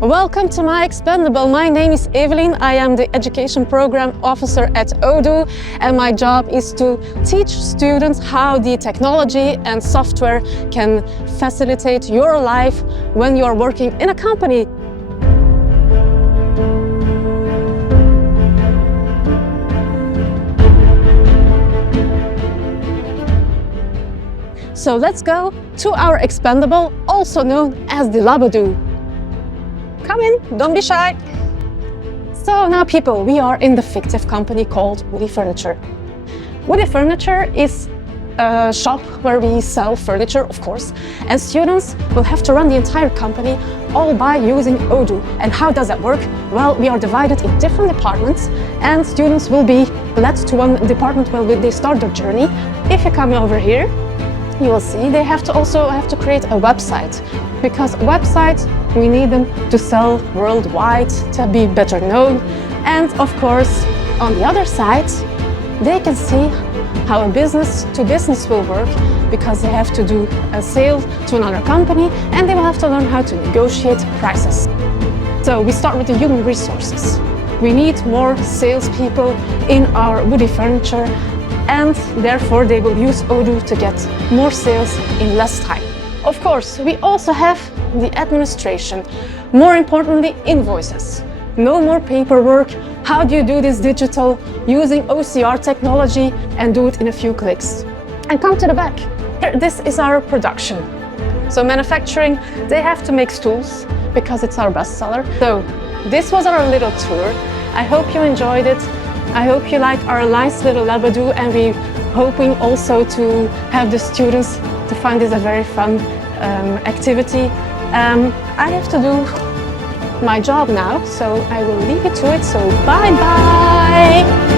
Welcome to my Expandable. My name is Evelyn. I am the Education Program Officer at Odoo, and my job is to teach students how the technology and software can facilitate your life when you are working in a company. So let's go to our Expandable, also known as the LabOdoo. Come in, don't be shy. So now people, we are in the fictive company called Woody Furniture. Woody Furniture is a shop where we sell furniture, of course, and students will have to run the entire company all by using Odoo. And how does that work? Well, we are divided in different departments, and students will be led to one department where they start their journey. If you come over here, you will see they also have to create a website, because websites, we need them to sell worldwide, to be better known. And of course, on the other side, they can see how a business to business will work, because they have to do a sale to another company and they will have to learn how to negotiate prices. So we start with the human resources. We need more salespeople in our Woody Furniture, and therefore they will use Odoo to get more sales in less time. Of course, we also have the administration. More importantly, invoices. No more paperwork. How do you do this digital using OCR technology and do it in a few clicks? And come to the back. Here, this is our production. So manufacturing, they have to make stools because it's our bestseller. So this was our little tour. I hope you enjoyed it. I hope you like our nice little LabOdoo, and we're hoping also to have the students to find this a very fun activity. I have to do my job now, so I will leave you to it. So bye-bye!